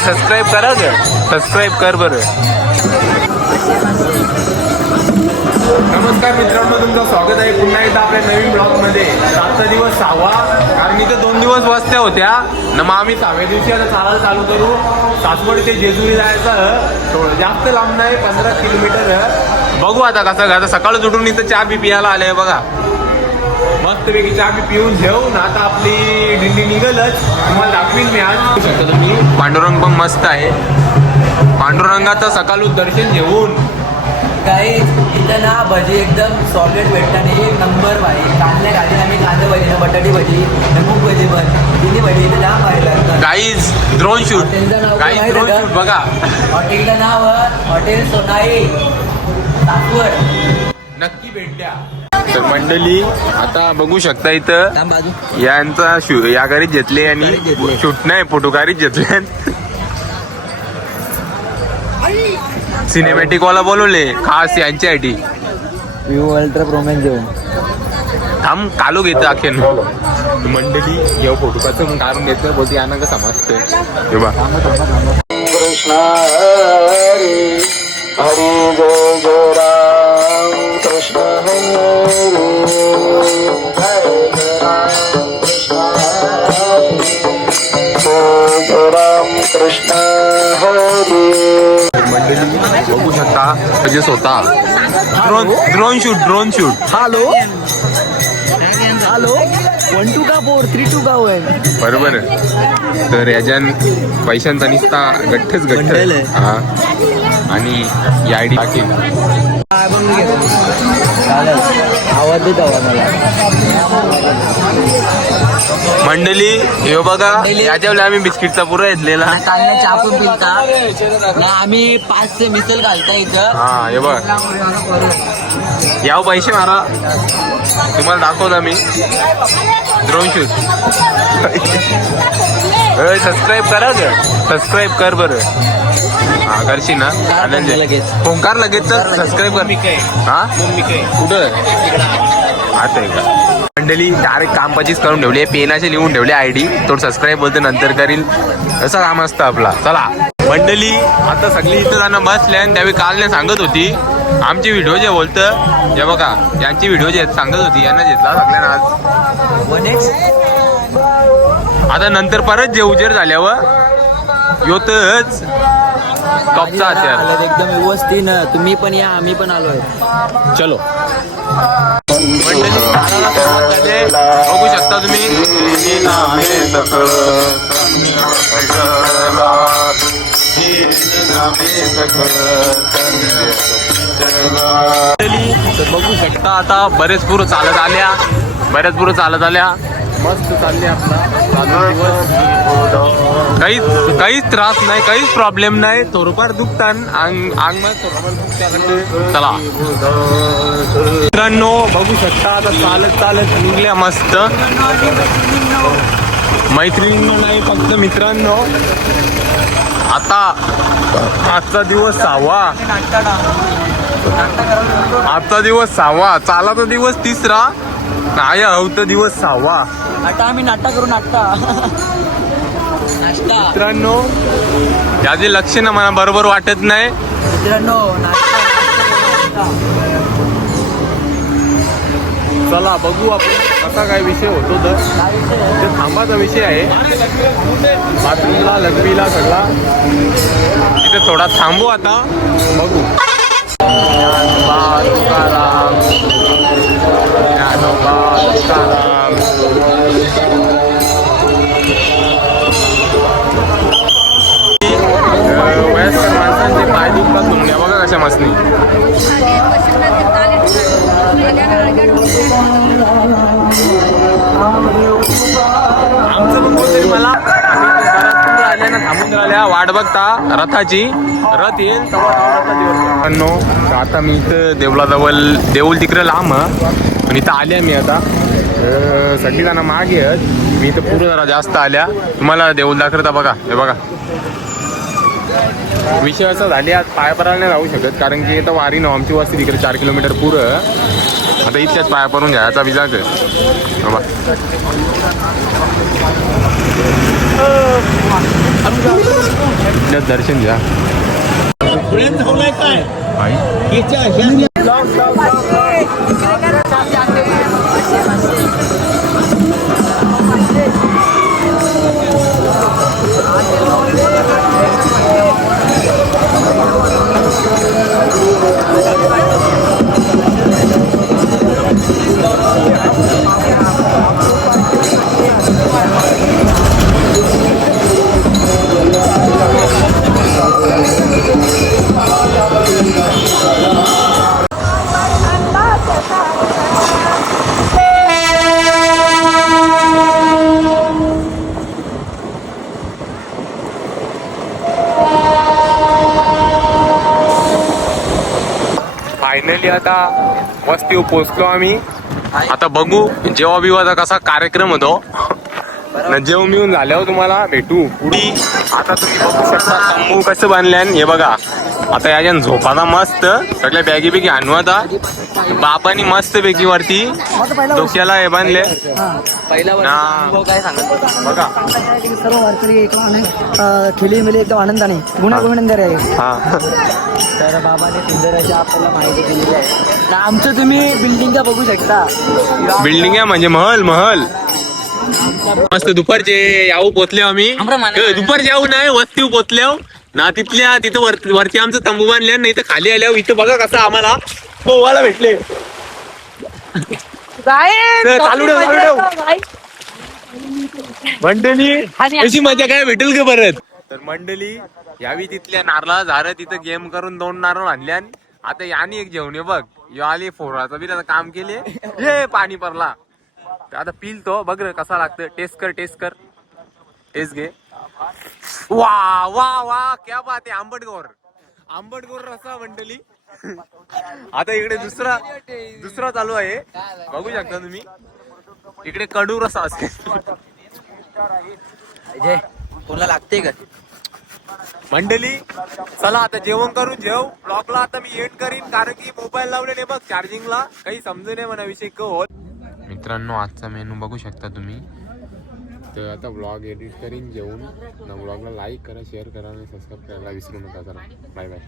Subscribe करा ग, subscribe कर बरं. नमस्कार मित्रांनो, तुमचं स्वागत आहे पुन्हा एकदा आपल्या नवीन ब्लॉगमध्ये. आजचा दिवस 6वा, कारण इथं 2 दिवस वस्त्या होत्या ना, मग आम्ही 6व्या दिवशी आता चालायला चालू करू. सासवड ते जेजुरी जायचं थोडं जास्त लांब नाही, 15 किलोमीटर. बघू आता कसं. आता सकाळच उठून इथं चहा बी पियाला आले बघा. मस्तपैकी चहा बी पिऊन घेऊन आता आपली दिंडी निघलच. तुम्हाला दाखवीन मी आज. शकता तुम्ही, पांडुरंग पण मस्त आहे. पांडुरंगाचं सकाळून दर्शन घेऊन काही इथं ना भजी एकदम सॉलिड भेटतात. एक नंबर भाई. कांदे घाली आम्ही कांदे भजी ना, बटाटी भजी, मूग भजी पण तिन्ही भजी इथं जाम भारी लागतात. Guys drone shoot, guys drone shoot बघा. हॉटेलचं नाव हॉटेल सोनाई सासवड. नक्की भेट द्या. तर मंडळी आता बघू शकता इथं यांचा या गाडीत घेतले आणि शूट नाही फोटो गाडीत घेतले. सिनेमॅटिक वाला बोलवले खास यांच्यासाठी. व्ह्यू अल्ट्रा प्रोमॅक्स घेऊन थांब कालू घेतं अखेर मंडळी. येऊ फोटो कसं काढून घेतं बोलते यांना का समजतं. कृष्ण हरी हरी जय जय राम कृष्ण हरी जय राम कृष्ण हरी जय राम कृष्ण हरी. मंडळी बघू शकता म्हणजे स्वतः ड्रोन शूट. हॅलो हॅलो 1 2 का 4 3 2 का 1 बरोबर. तर याच्यान पैशांचा निस्ता गठ्ठच हा. आणि या आयडी टाकेल. आवाज देत मला मंडळी हे बघा, याच्यावर आम्ही बिस्किटचा पुरा घेतलेला. कांदा चापून पिलता ना आम्ही 5 मिसल घालता इथं. हा हे बघ, याव पैसे मारा. तुम्हाला दाखवतो मी ड्रोन शूट. सबस्क्राईब करा ग, सबस्क्राईब कर बरं. हा करशी ना. ओंकार लगेच तर सबस्क्राईब कर. हा कुठं आता आहे का. मंडळी डायरेक्ट काम पचीस करून ठेवले, पेनाचे लिहून ठेवले आयडी. तो सबस्क्राईब बोलतो नंतर करील, असं काम असतं आपला. चला मंडळी आता सगळी इथं जाणं बसले. आणि त्यावेळी काल नाही सांगत होती आमची व्हिडिओ जे बोलतं जे बघा, यांची व्हिडिओ जे सांगत होती यांना घेतला सगळ्यांना आज. आता नंतर परत जे उजेड झाल्यावर योतच टॉपचा हत्यार एकदम व्यवस्थित. तुम्ही पण या, आम्ही पण आलोय. चलो मंडळी बघू शकता तुम्ही. बघू शकता आता बरेच पुरं चालत आल्या. मस्त चालले आपला काहीच त्रास नाही, काहीच प्रॉब्लेम नाही. थोडंफार दुखतान अंग चला मित्रांनो बघू शकता आता चालत निघल्या मस्त. मैत्रिणींनो नाही फक्त मित्रांनो. आता आजचा दिवस 6वा, चालाचा दिवस 3रा, नाही हवता दिवस 6वा. आता आम्ही नाश्ता करू. नाश्ता मित्रांनो याचे लक्ष ना मला बरोबर वाटत नाही. मित्रांनो नाश्ता. चला बघू आपण असा काय विषय होतो. तर थांबाचा विषय आहे. बाथरूमला लघवीला सगळा तिथे थोडा थांबू. आता बघू. वयस्कर माणसांचे पाय दुखतात म्हणून या बघा कशा मसनी. आमचं पण बोलतोय मला बराच आल्या ना, थांबून राहिल्या वाट बघता रथाची. रथ येईल तेव्हा. आता मी इथं देऊळ तिकडे लांब पण इथं आल्या मी. आता सगळी जण मागे आहेत, मी इथं पुढं जरा जास्त आल्या. तुम्हाला देऊळ दाखवता बघा. हे बघा विषय असा झाले, आज पाय परायला नाही जाऊ शकत कारण की इथं वारी ना आमची वस्ती तिकडे 4 किलोमीटर पुरं. आता इतक्याच पाया पडून घ्यायचा विचार कर बाबा. इथल्याच दर्शन घ्या. फायनली आता वस्तीवर पोहोचलो आम्ही. आता बघू जेव्हा बिवाचा कसा कार्यक्रम होतो न जेवण मिळून झाल्यावर तुम्हाला भेटू पुढी. आता तुम्ही बघू शकता तंबू कसं बांधल्यान हे बघा. आता याच्यान झोपाला मस्त सगळ्या बॅगी बिगी आणू. आता बापानी मस्त पैकी वरती डोक्याला हे बांधले पहिला ना. काय सांगत बघा सर्व वारकरी खेळी मेली एकदम आनंदाने गुणागोविंदर आहे. हा तर बाबाने सुंदर अशी आपल्याला माहिती दिलेली आहे ना आमचं तुम्ही बिल्डिंग बघू शकता. बिल्डिंग आहे म्हणजे महल महल मस्त. दुपारचे याऊ पोचले आम्ही. दुपारचे याऊ नाही वस्ती पोचल्या ना. तिथल्या तिथं वरती आमचं तंबू बांधल्या नाही तर खाली आल्यावर इथं बघा कसं आम्हाला पोवायला भेटले. चालू ठेव मंडळी. अशी मजा काय भेटेल का परत. तर मंडळी यावी तिथल्या नारळा झाडं तिथं गेम करून 2 नारळ आणले. आणि आता यानी एक जेवण आहे बघ. यो आली फोराचं बी आता काम केले. हे पाणी पडला आता पिल तो बघ रे कसा लागतं. टेस्ट कर टेस्ट घे. वा वा वा क्या बात आहे. आंबटगोर रसा मंडळी. आता इकडे दुसरा चालू आहे बघू शकता तुम्ही. इकडे कडू रसा असेल. कोणाला लागते का मंडळी चला आता जेवण करून जेव. ब्लॉगला आता मी एंड करीन कारण की मोबाईल लावलेले बघ चार्जिंगला काही समजू नये म्हणा विषय होत. मित्रांनो आजचा मेनू बघू शकता तुम्ही. तर आता ब्लॉग एडिट करीन जेवून. ब्लॉगला लाईक करा शेअर करा आणि सबस्क्राईब करायला विसरू नका. चला बाय बाय.